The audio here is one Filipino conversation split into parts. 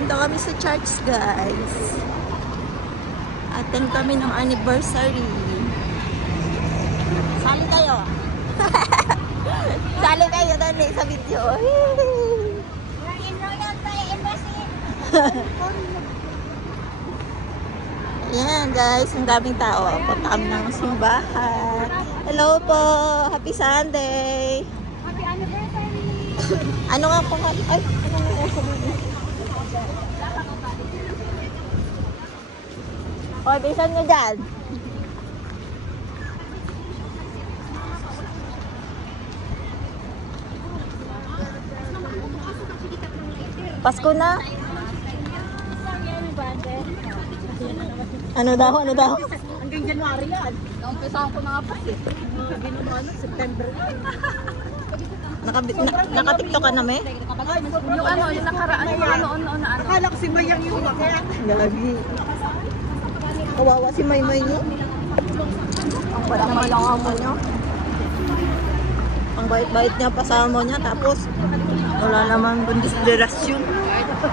Punta kami sa church, guys. Attend kami ng anniversary. Sali kayo. Sali kayo doon sa video. Ayan, guys. Ang daming tao. Punta kami ng simbahan. Hello po. Happy Sunday. Happy anniversary. Ano nga po? Ay, ano nga sabihin? O, bisan nyo dyan. Pasko na. Ano daw? Ano daw? Hanggang January yan. Naumpisahan ko na nga pa eh. September. Naka-tiktok ka na, me? Yung ano, yung nakaraan, yung ano. Akala ko si Mayang yung umakyat. Gagi. Kawawa si Maymay niyo. Ang wala naman lang amo niyo. Ang bait-bait niya pa sa amo niya. Tapos, wala naman konsiderasyon.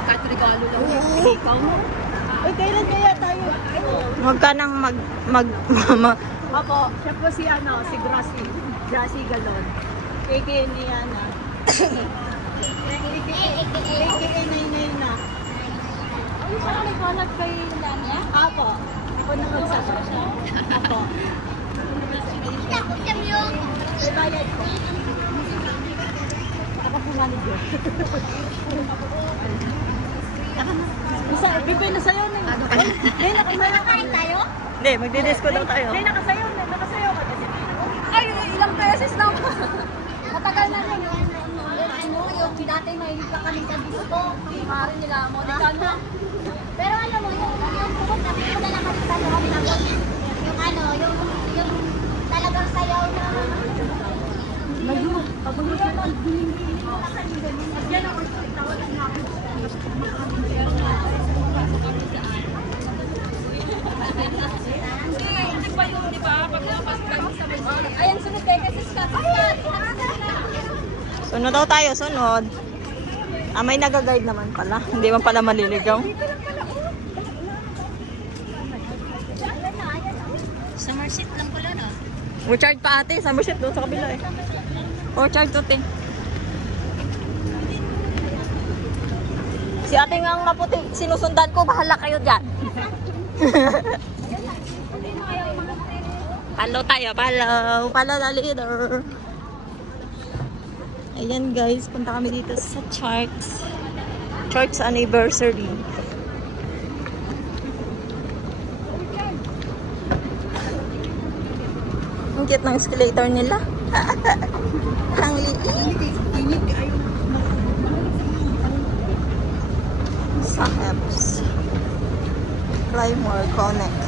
Kahit regalo lang yung ikaw mo. Eh, kailan kaya tayo? Huwag ka nang Ako, siya po si Gracie Galon. AKA ni Ana. AKA Nainay na. Ay, parang may kalat kay Lania? Ako. Ako na magsasabi siya. Ako. Ako siya yung. May bayad ko. Ako po manager. Isa, bibay na sa'yo na yun. May nakasayaw tayo? Hindi, magdidisco daw tayo. May nakasayaw ka. Ay, ilang beses na. Matagal na rin. Yung dati mahilig ka kami sa disco. Mari nila mo. Pero alam mo, yung pumunta na naman sa loob ng yung talagang sayaw na pag-ulit mo, binibili mo ka kanina. Diyan ako tawagan na ako. Ayan, sunod kayo kasi Sunod daw tayo, sunod. May nag-guide naman pala. Hindi man pala maliligaw. Summer seat lang pala na. Orchard pa ate. Summer seat doon sa kabila eh. Orchard to te. Si ate nga ang maputi. Sinusundan ko. Bahala kayo dyan. Follow tayo. Follow. Follow the leader. Ayan guys. Punta kami dito sa church. Church anniversary. Ang cute ng escalator nila. Ang liit. Saheps. Climber Connect.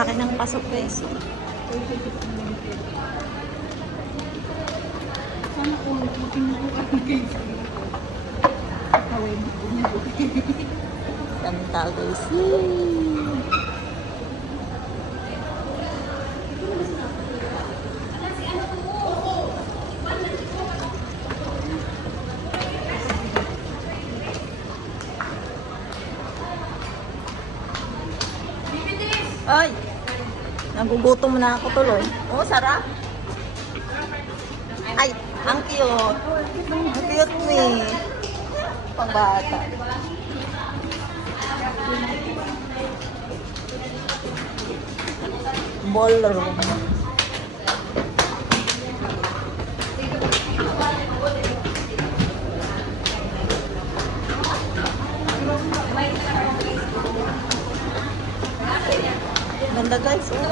Laki ng pasok guys. Sana po, pinukuha ng case. Daming tao guys. Ay! Nagugutom na ako tuloy. Oh, sarap. Ay, ang cute. Ang cute ni. Pangbata. Ballroom. Ganda guys. Oh.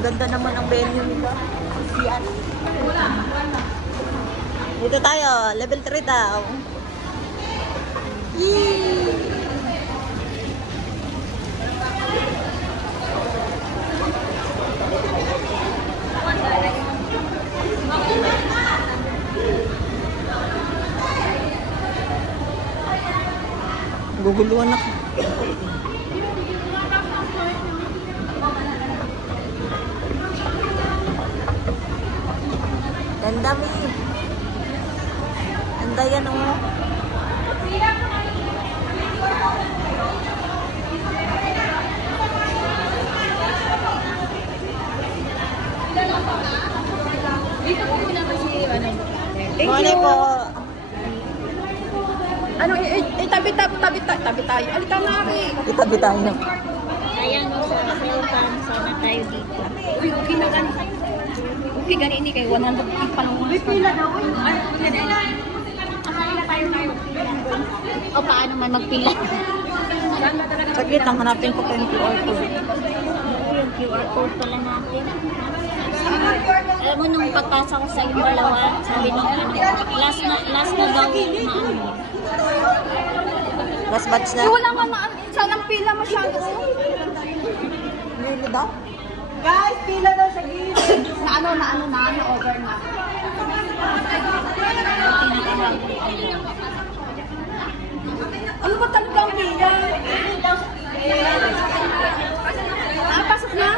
Ganda naman ang venue nila. Yan. Dito tayo. Level 3 daw. Yee! Naguguluhan ako. Ganda, Mi. Ganda yan, oh. Dito po muna kasi, ano. Morning po. Ano, tabi tayo. Alika na, Ari. Itabi tayo. Ayan, welcome. Sana tayo dito. Uy, okay na gani. Okay, gani ini kay 100 pa lang. Uy, pila daw. Ano, pila tayo. O, paano man magpila? Saglit lang, hanapin ko pa yung QR code. Yung QR code pala natin. Alam mo, nung pagpasok ko sa yung dalawa, sabi nung ano, last na daw yung maano. Last batch na? Wala nga na, sanang pila masyado. Really daw? Guys, pila daw sa gilid. Na over na. Ano ba talaga ang pila? Pasok na?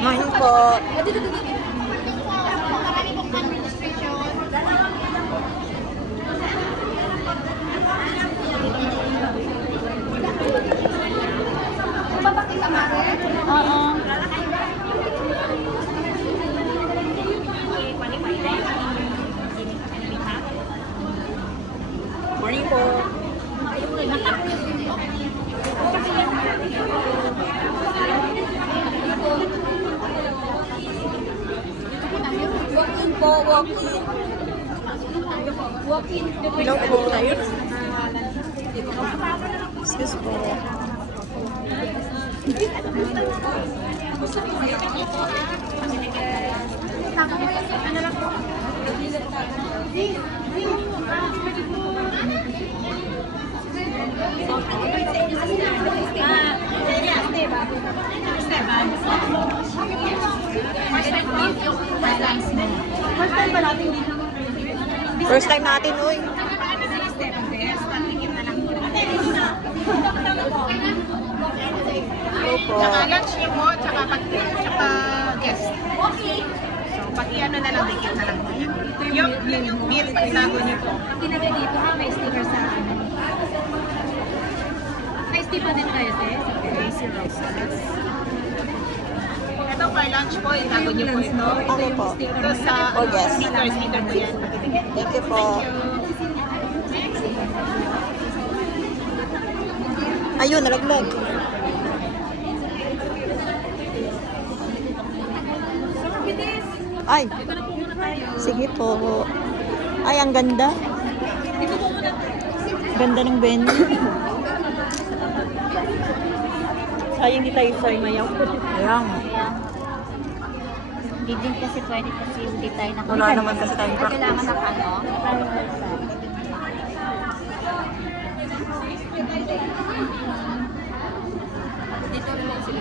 Morning po. Oo. Morning po. Walk-in po, walk-in. Walk-in. Hello po. Excuse po. First time natin, uy. Hello po. Tsaka lunch niyo po, tsaka guest. So, pati ano na lang, dikit na lang po yan. Yung meal, itago niyo po. Tinagay dito ha, may sticker sa ano. May sticker din kayo, te? Daisy Roses. Ito for lunch po, itago niyo po ito. Okay po. Ito sa For guest. meter po yan. Thank you po. Ayun, nalaglag. Ay, sige po. Ay, ang ganda. Ganda ng venue. Sayang di tayo sa mayaw. Ayan. Hindi din kasi pwede kasi hindi tayo nakakita. Wala naman kasi tayong practice. Kailangan na ano? Dito rin lang sila.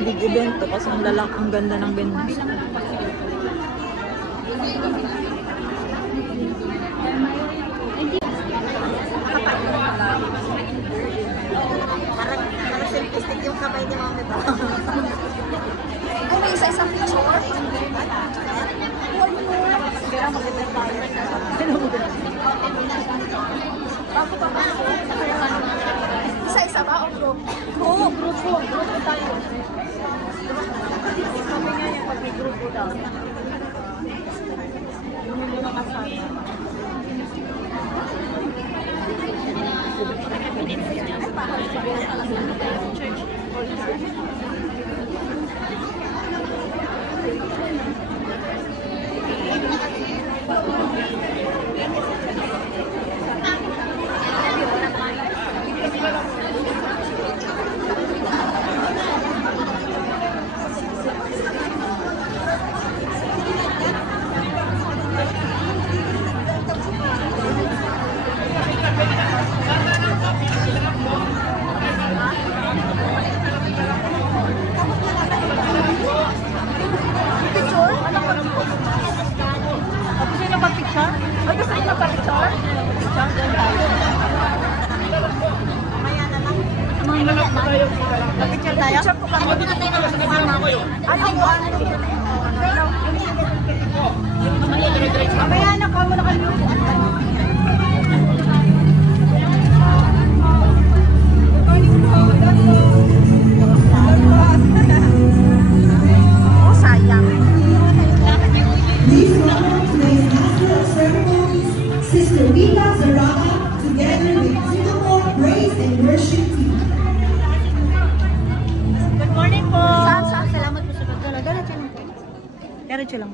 Big event to kasi ang ganda ng venue. Parang simplistic yung kamay ni Mami ba? Ay, may isa-isang picture. Isa-isa ba o group? Oo, grupo tayo. Sabi nga yung pag may grupo daw. Yung mga kasama. Mamaya na, kamo na kayo. Oh, sayang. Please welcome today's master of ceremonies, Sister Rita Zaraga, together with Singapore Praise and Worship Team. Good morning po. Saan? Salamat po sa pagdala. Diretso lang.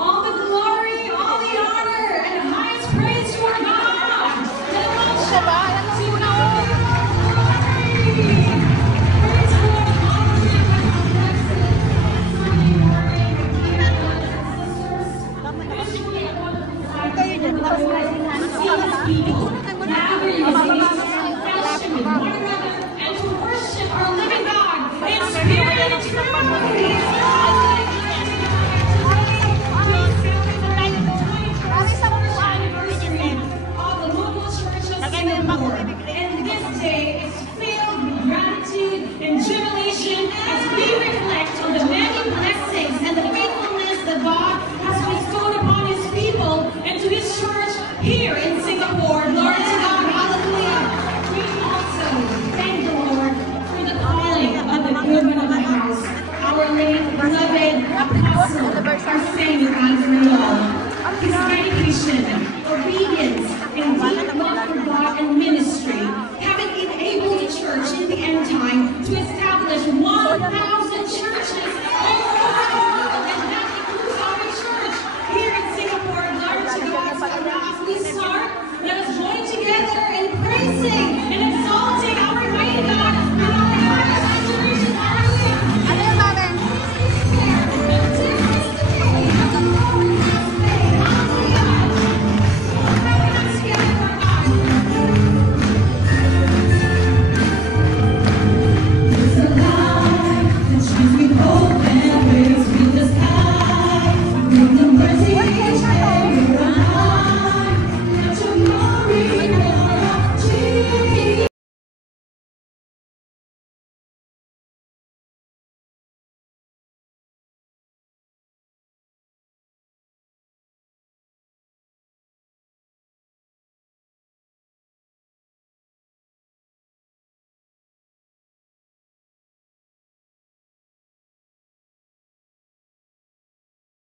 All the glory, all the honor, and the highest praise to our God.